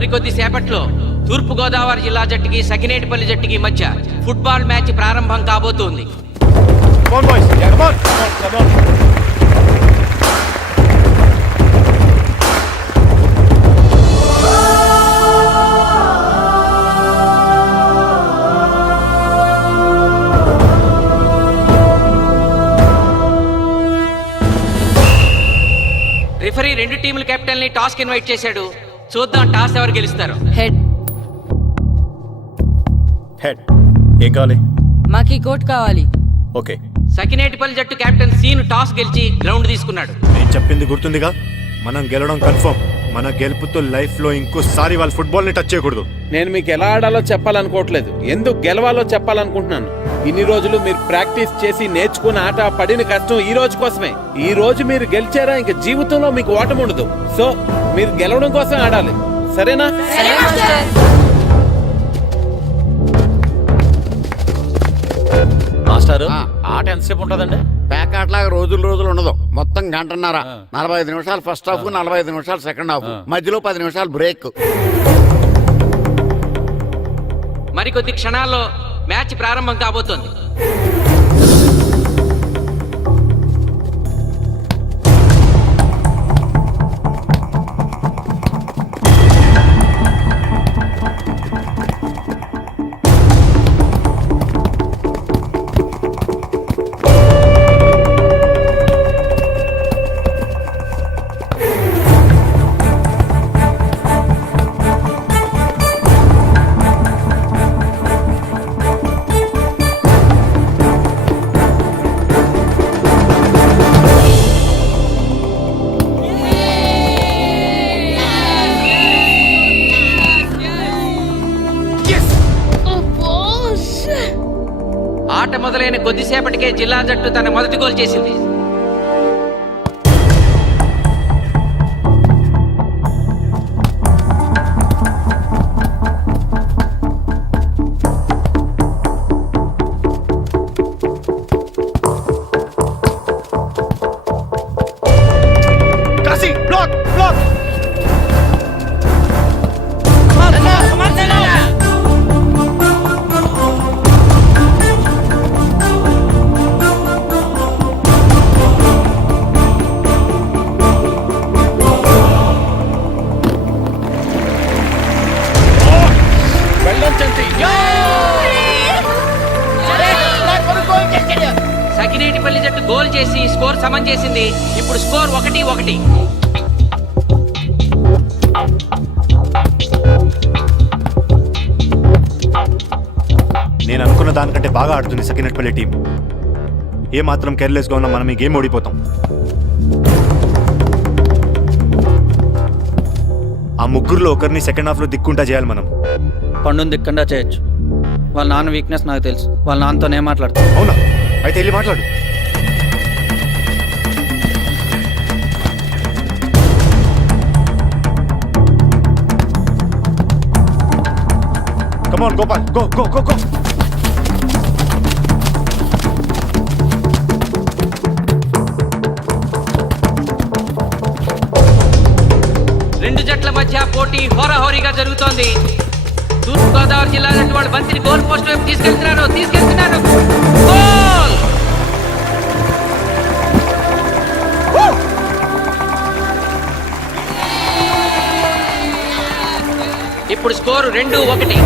మరికొద్ది సేపట్లో తూర్పుగోదావరి జిల్లా జట్టుకి సకినేటిపల్లి జట్టుకి మధ్య ఫుట్బాల్ మ్యాచ్ ప్రారంభం కాబోతోంది. రిఫరీ రెండు టీముల కెప్టెన్ ని టాస్ కి ఇన్వైట్ చేశాడు. చూద్దాం టాస్ ఎవరు గెలుస్తారు. హెడ్. హెడ్. ఏం కావాలి? మాకు ఈ కోట్ కావాలి. ఓకే. సకినేటిపల్లి జట్టు కెప్టెన్ సీను టాస్ గెలిచి గ్రౌండ్ తీసుకున్నాడు. నేను చెప్పింది గుర్తుందిగా, మనం గెలవడం కన్ఫర్మ్. మన గెలుపుతో లైఫ్ లో ఇంకోసారి వాళ్ళ ఫుట్బాల్ ని టచ్ చేయకూడదు. నేను మీకు ఎలా ఆడాలో చెప్పాలనుకోవట్లేదు, ఎందుకు గెలవాలో చెప్పాలనుకుంటున్నాను. ఇన్ని రోజులు మీరు ప్రాక్టీస్ చేసి నేర్చుకున్న ఆట పడిన కష్టం ఈ రోజు కోసమే. ఈ రోజు మీరు గెలిచారా ఇంక జీవితంలో మీకు ఓటమి ఉండదు. సో మీరు గెలవడం కోసం ఆడాలి, సరేనా? మాస్టారు, ఆట ఎంతసేపు ఉంటుందండి? పేకాట్లాగా రోజులు ఉండదు. మొత్తం గంటన్నర. 45 నిమిషాలు ఫస్ట్ హాఫ్, 45 నిమిషాలు సెకండ్ హాఫ్, మధ్యలో 10 నిమిషాలు బ్రేక్. మరికొద్ది క్షణాల్లో మ్యాచ్ ప్రారంభం కాబోతోంది. ఆట మొదలైన కొద్దిసేపటికే జిల్లా జట్టు తన మొదటి గోల్ చేసింది. సకినేటిపల్లి జట్టు గోల్ చేసి స్కోర్ సమం చేసింది. ఇప్పుడు స్కోర్ 1-1. నేను అనుకున్న దానికంటే బాగా ఆడుతుంది సకినేటిపల్లి టీం. ఏ మాత్రం కేర్లెస్ గా ఉన్నా మనం ఈ గేమ్ ఓడిపోతాం. ఆ ముగ్గురులో ఒకరిని సెకండ్ హాఫ్ లో దిక్కుంటా చేయాలి మనం. పండుని దిక్కుండా చేయొచ్చు. వాళ్ళ నాన్న వీక్నెస్ నాకు తెలుసు. వాళ్ళ నాన్నతో నేను మాట్లాడతాను. అవునా? అయితే వెళ్ళి మాట్లాడు. Come on, Gopal. Go. రెండు జట్ల మధ్య పోటీ హోరాహోరీగా జరుగుతోంది. తూర్పుగోదావరి జిల్లా జట్టు వాళ్ళు బంతిని గోల్ పోస్ట్ వైపు తీసుకెళ్తున్నారు. గోల్! ఇప్పుడు స్కోరు 2-1.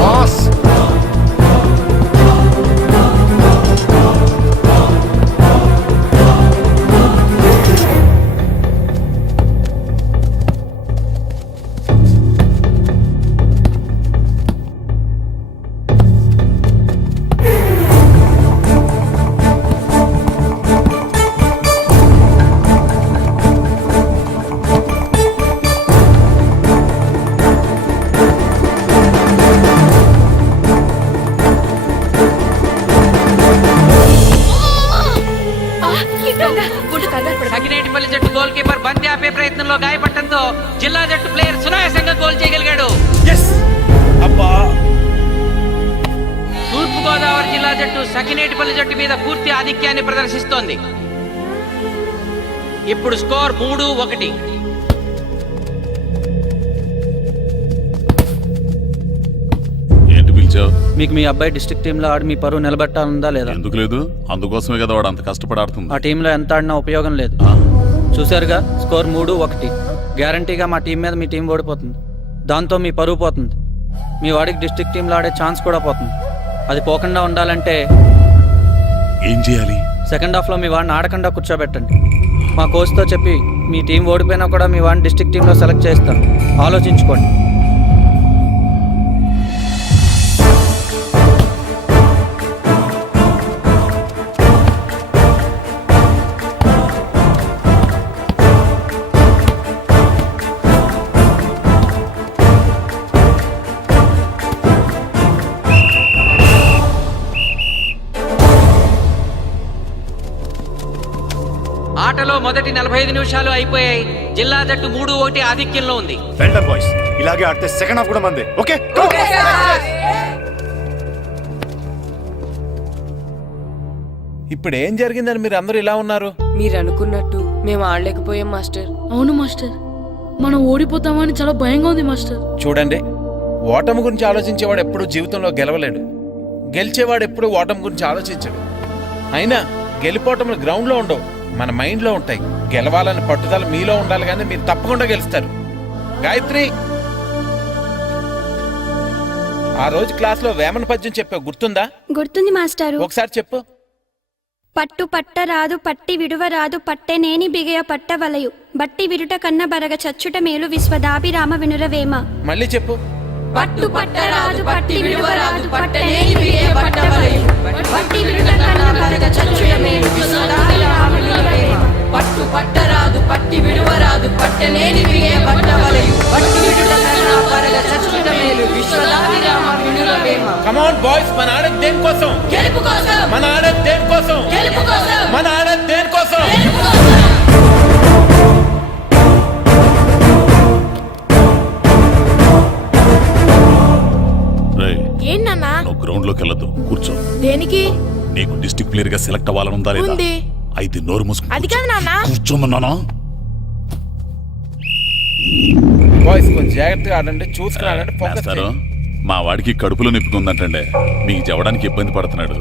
పాస్. సకినేటిపల్లి జట్టు గోల్ కీపర్ బంతి ఆపే ప్రయత్నంలో గాయపడటంతో జిల్లా జట్టు ప్లేయర్ సునాయాసంగా గోల్ చేయగలిగాడు. తూర్పుగోదావరి జిల్లా జట్టు సకినేటిపల్లి జట్టు మీద పూర్తి ఆధిక్యాన్ని ప్రదర్శిస్తోంది. ఇప్పుడు స్కోర్ 3-1. ఏంటి పిలిచావు? మీకు మీ అబ్బాయి డిస్ట్రిక్ట్ టీంలో ఆడి మీ పరువు నిలబెట్టాలందా లేదా? ఎందుకు లేదు? అందుకోసమే కదా వాడు అంత కష్టపడి ఆడుతుంది. ఆ టీంలో ఎంత ఆడినా ఉపయోగం లేదు. చూశారుగా, స్కోర్ 3-1. గ్యారంటీగా మా టీం మీద మీ టీం ఓడిపోతుంది. దాంతో మీ పరువు పోతుంది. మీ వాడికి డిస్ట్రిక్ట్ టీంలో ఆడే ఛాన్స్ కూడా పోతుంది. అది పోకుండా ఉండాలంటే ఏం చేయాలి? సెకండ్ హాఫ్లో మీ వాడిని ఆడకుండా కూర్చోబెట్టండి. మా కోచ్తో చెప్పి మీ టీం ఓడిపోయినా కూడా మీ వాడిని డిస్ట్రిక్ట్ టీంలో సెలెక్ట్ చేస్తాం. ఆలోచించుకోండి. ఆటలో మొదటి 45 నిమిషాలు అయిపోయాయి. జిల్లా జట్టు 3-1 ఆధిక్యంలో ఉంది. వెల్డన్ బాయ్స్, ఇలాగే ఆడితే సెకండ్ హాఫ్ కూడా మందే. ఓకే, ఇప్పుడు ఏం జరిగిందని మీరు అందరూ ఇలా ఉన్నారు? మీరు అనుకున్నట్టు మేము ఆడలేకపోయాం మాస్టర్. అవును మాస్టర్, మనం ఓడిపోతామని చాలా భయంగా ఉంది మాస్టర్. చూడండి, ఓటమి గురించి ఆలోచించేవాడు ఎప్పుడు జీవితంలో గెలవలేడు. గెలిచేవాడు ఎప్పుడు ఓటమి గురించి ఆలోచించడు. అయినా గెలిపోవటములు గ్రౌండ్లో ఉండవు, మన మైండ్లో ఉంటాయి. గెలవాలని పట్టుదల మీలో ఉండాలి, కానీ మీరు తప్పకుండా గెలుస్తారు. గాయత్రి, ఆ రోజు క్లాస్లో వేమన పద్యం చెప్పావు, గుర్తుందా? గుర్తుంది మాస్టారు. ఒకసారి చెప్పు. పట్టు పట్టరాదు పట్టి విడువరాదు పట్టెనేని బిగయ పట్టవలయు బట్టి విరుట కన్న బరగ చచ్చుట మేలు విశ్వదాభిరామ వినురవేమ. మళ్ళీ చెప్పు. పట్టు పట్టరాదు పట్టి విడువరాదు పట్టనేని బిగే పట్టవలయు బట్టి విరుట కన్న బరగ చచ్చుట మేలు విశ్వదాభిరామ వినురవేమ. పట్టు పట్టరాదు పట్టి విడువరాదు పట్టనేని బిగే పట్టవలయు బట్టి విడుట కన్న బరగ చచ్చుట మేలు విశ్వదాభిరామ వినురవేమ. కమ్ ఆన్ బాయ్స్, మన ఆడేది దేనికోసం? గెలుపు కోసం. మన ఆడేది దేనికోసం? గెలుపు కోసం. మన ఆడేది దేనికోసం? గెలుపు కోసం. రేయ్, ఏంటన్నా? నువ్వు గ్రౌండ్ లోకి వెళ్ళదు, కూర్చో. దేనికి? నీకు డిస్ట్రిక్ట్ ప్లేయర్ గా సెలెక్ట్ అవ్వాలనుందా లేదా? ఉంది. అయితే నోరు మూసుకుని అది కాదు నాన్న. కూర్చోమన్నానా? బాయ్స్ కొంచెం జాగ్రత్తగా ఆడండి, చూసుకుని ఆడండి, ఫోకస్ మాస్టారు, చేయండి. మా వాడికి కడుపులో నొప్పి ఉందంటండే, మీకు చెప్పడానికి ఇబ్బంది పడుతున్నాడు.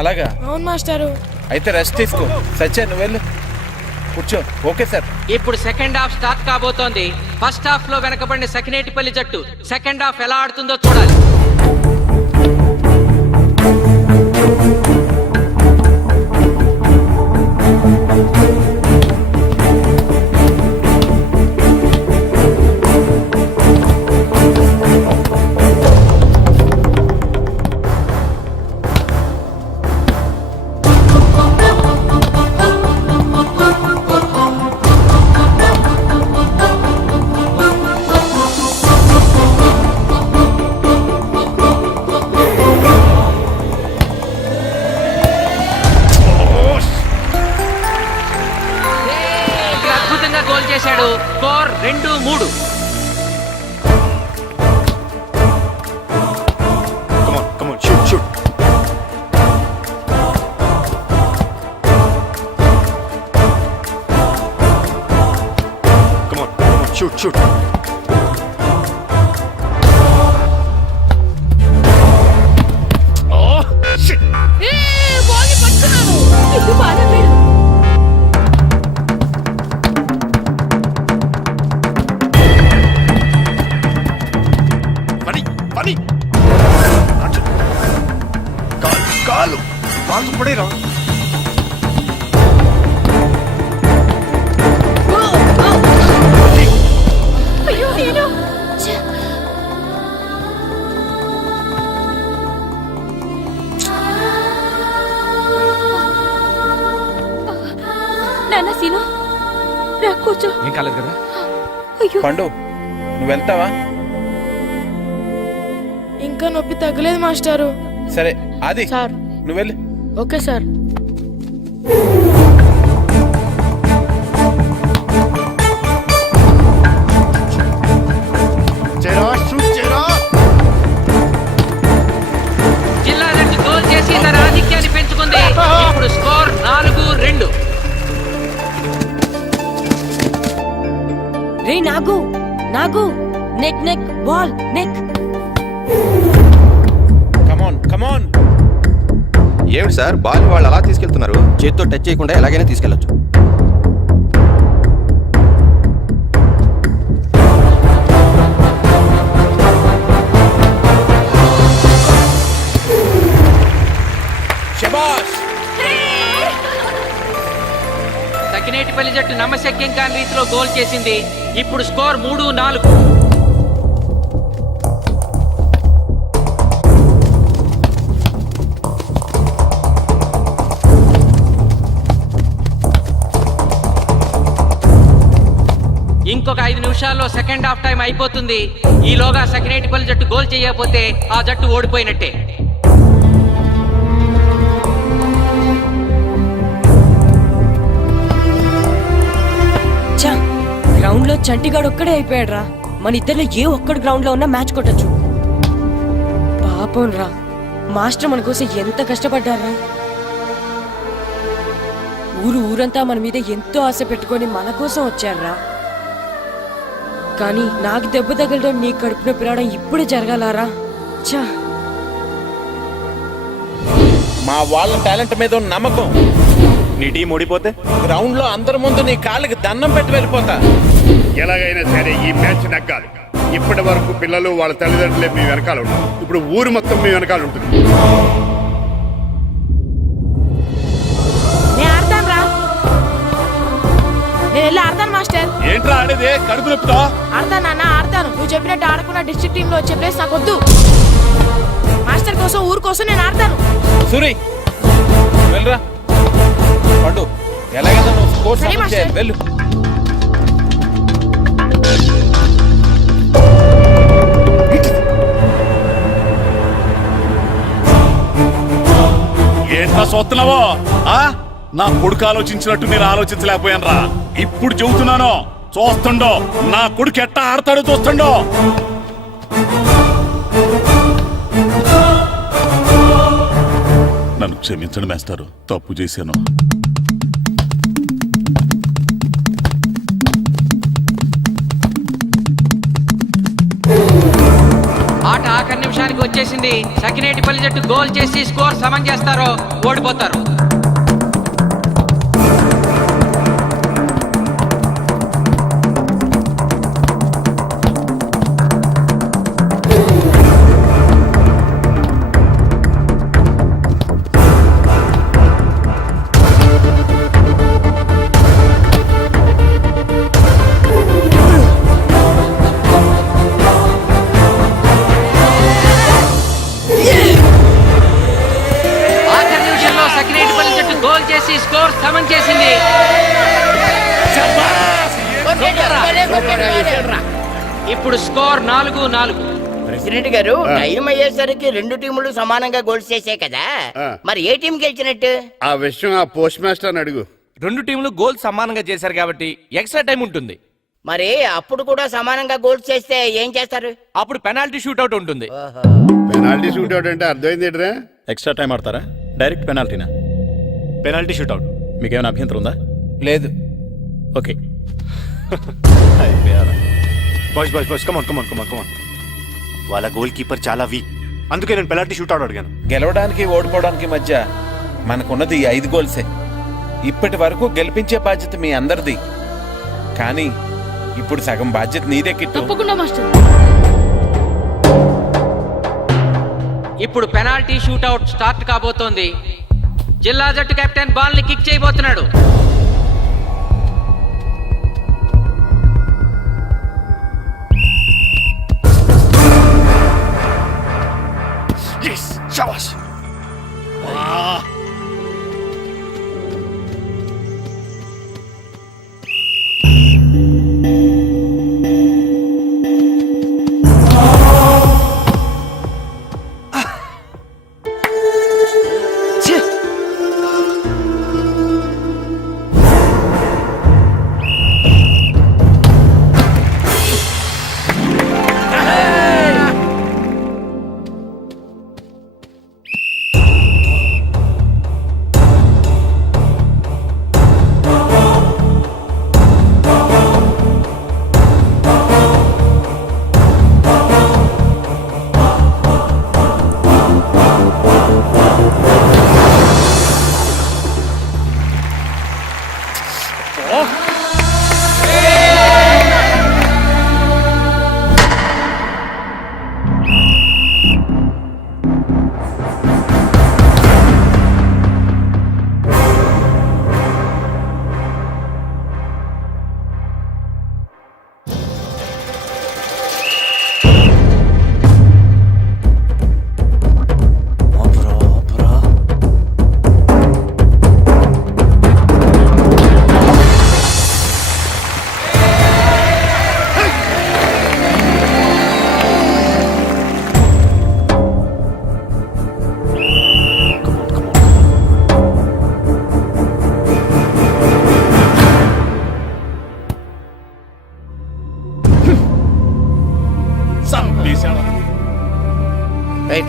అలాగా? అవును మాస్టారు. అయితే రెస్ట్ తీసుకో. సత్య, నువ్వు వెళ్ళు, కూర్చో. Okay sir. ఇప్పుడు సెకండ్ హాఫ్ స్టార్ట్ కాబోతోంది. ఫస్ట్ హాఫ్ లో వెనకబడిన సకినేటిపల్లి జట్టు సెకండ్ హాఫ్ ఎలా ఆడుతుందో చూడాలి. అద్భుతంగా గోల్ చేశాడు. Score 2-3. Come on, shoot. Come on, shoot. Oh, shit. ఇది బాధపడు. పని కాలు పడేరా. అయ్యో నేను నాన్న సీను రా కూర్చో. ఏం కాలేదు కదా? అయ్యో పండు, నువ్వు వెళ్తావా? ఇంకా నొప్పి తగ్గలేదు మాస్టారు. సరే, ఆది సార్. నువ్వు వెళ్ళు. Okay sir. షూట్ చేయరా. జిల్లా జట్టు గోల్ చేసిన తర్వాత నాగు నాగు నెక్ నెక్ బాల్ నెక్. కమాన్ కమాన్. ఏమిటి సార్ బాల్ వాళ్ళు అలా తీసుకెళ్తున్నారు? చేతితో టచ్ చేయకుండా ఎలాగైనా తీసుకెళ్లొచ్చు. శబాష్. సకినేటిపల్లి జట్టు నమ్మశక్యం కాని రీతిలో గోల్ చేసింది. ఇప్పుడు స్కోర్ 3-4. ఇంకొక 5 నిమిషాల్లో సెకండ్ హాఫ్ టైం అయిపోతుంది. ఈలోగా సకినేటిపల్లి జట్టు గోల్ చేయకపోతే ఆ జట్టు ఓడిపోయినట్టే. గ్రౌండ్ లో చంటిగాడు ఒక్కడే అయిపోయాడు రా. మన ఇద్దరిలో ఏ ఒక్కడు గ్రౌండ్ లో ఉన్నా మ్యాచ్ కొట్టచ్చు. పాపం రా, మాస్టర్ మన కోసం ఎంత కష్టపడ్డారా. ఊరంతా మన మీద ఎంతో ఆశ పెట్టుకొని మన కోసం వచ్చారా. కానీ నాకు దెబ్బ తగలడం, నీ కడుపు నొప్పి రావడం ఇప్పుడే జరగాలారా. చా, మా వాళ్ళ టాలెంట్ మీద ఉన్న నమ్మకం. నీ టీం ఓడిపోతే గ్రౌండ్ లో అందరి ముందు నీ కాళ్ళకి దండం పెట్టి వెళ్ళిపోతా. ఎలాగైనా సరే ఈ మ్యాచ్ నెగ్గాలి. ఇప్పటి వరకు పిల్లలు వాళ్ళ తల్లిదండ్రులే మీ వెనకాల ఉంటారు. ఇప్పుడు ఊరు మొత్తం మీ వెనకాల ఉంటుంది. నేను ఆడతాను రా. నేను వెళ్ళి ఆడతాను మాస్టర్. ఏంట్రా ఆడేది? కడుపు నొప్పితో ఆడతాను నాన్న, ఆడతాను. నువ్వు చెప్పినట్టు ఆడకుండా డిస్ట్రిక్ట్ టీమ్ లో వచ్చే ప్లేస్ నాకు వద్దు. మాస్టర్ కోసం, ఊరు కోసం నేను ఆడతాను. సూరి వెళ్ళరా. పండు ఎలాగైనా నువ్వు స్కోర్ సరే, సమన్ మాస్టర్. చేయాలి. వెళ్ళు. ఏంట్రా చూస్తున్నావో? నా కొడుకు ఆలోచించినట్టు నేను ఆలోచించలేకపోయాను రా. ఇప్పుడు చెబుతున్నాను, చూస్తుండో నా కొడుకు ఎట్టా ఆడతాడో చూస్తుండో. నన్ను క్షమించండి మేస్టారు, తప్పు చేశాను. ఆట ఆఖరి నిమిషానికి వచ్చేసింది. సకినేటిపల్లి జట్టు గోల్ చేసి స్కోర్ సమం చేస్తారో ఓడిపోతారు. ఆఖరి నిమిషంలో సకినేటిపల్లి జట్టు గోల్ చేసి స్కోర్ సమం చేసింది. ఇప్పుడు స్కోర్ 4-4. ప్రెసిడెంట్ గారు, టైం అయ్యేసరికి రెండు టీములు సమానంగా గోల్స్ చేసాయి కదా, మరి ఏ టీం గెలిచినట్టు? ఆ విషయం ఆ పోస్ట్ మాస్టర్ అడుగు. రెండు టీంలు గోల్ సమానంగా చేశారు కాబట్టి ఎక్స్ట్రా టైం ఉంటుంది. మరి అప్పుడు కూడా సమానంగా గోల్స్ చేస్తే ఏం చేస్తారు? అప్పుడు పెనాల్టీ షూట్అవుట్ ఉంటుంది. పెనాల్టీ షూట్ అవుట్ అంటే అర్థమైంది ఏంట్రా? ఎక్స్ట్రా టైం ఆడతారా? డైరెక్ట్ పెనాల్టీనా? Penalty shootout. మీకేమైనా అభ్యంతరం ఉందా? లేదు. ఓకే. Boys come on. వాళ్ళ గోల్ కీపర్ చాలా వీక్, అందుకే నేను పెనాల్టీ షూట్అవుట్ అడిగాను. గెలవడానికి ఓడిపోవడానికి మధ్య మనకున్నది 5 గోల్సే. ఇప్పటి వరకు గెలిపించే బాధ్యత మీ అందరిది. కానీ ఇప్పుడు సగం బాధ్యత నీదే కిట్టు. తప్పకుండా మాస్టర్. ఇప్పుడు పెనాల్టీ షూట్అవుట్ స్టార్ట్ కాబోతోంది. జిల్లా జట్టు కెప్టెన్ బాల్ ని కిక్ చేయబోతున్నాడు.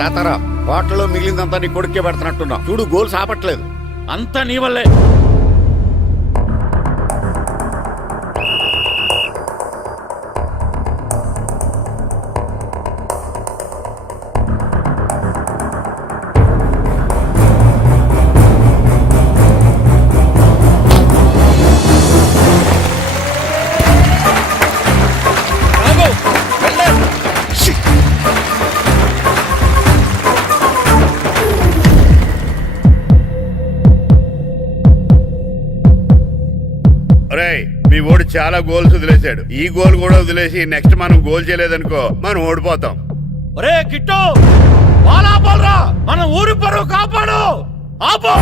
తాతారా హోటల్లో మిగిలిందంతా నీ కొడుకే పెడుతున్నట్టున్నావు చూడు గోల్స్ ఆపట్లేదు. అంతా నీ వల్లే. ఒరేయ్ మీ ఓడి చాలా గోల్స్ వదిలేశాడు. ఈ గోల్ కూడా వదిలేసి నెక్స్ట్ మనం గోల్ చేయలేదనుకో మనం ఓడిపోతాం. ఒరే కిట్టు, బాల్ ఆపాలరా, మన ఊరి పరువు కాపాడు. ఆపు.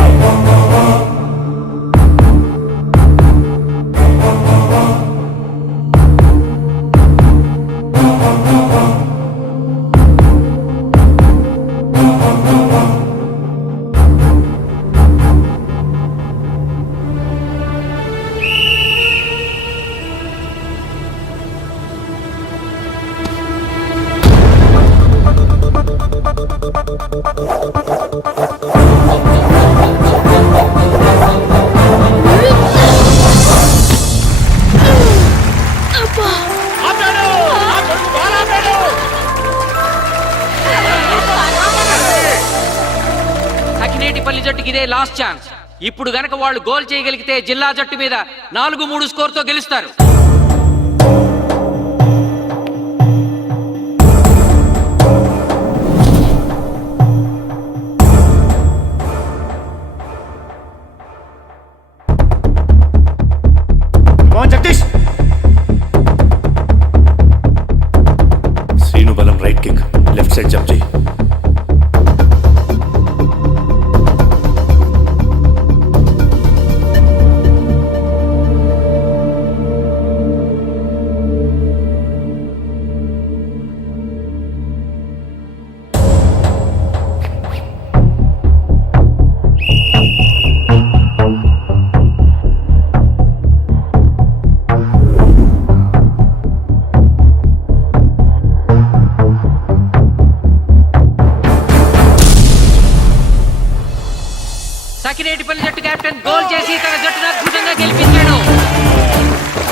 సకినేటిపల్లి జట్టుకి ఇదే లాస్ట్ ఛాన్స్. ఇప్పుడు గనక వాళ్ళు గోల్ చేయగలిగితే జిల్లా జట్టు మీద 4-3 స్కోర్తో గెలుస్తారు. జగదీష్, శ్రీను బలం right kick, left side jump చేయి. సకినేటిపల్లి జట్టు కెప్టెన్ గోల్ చేసి తన జట్టును అద్భుతంగా గెలిపించాడు.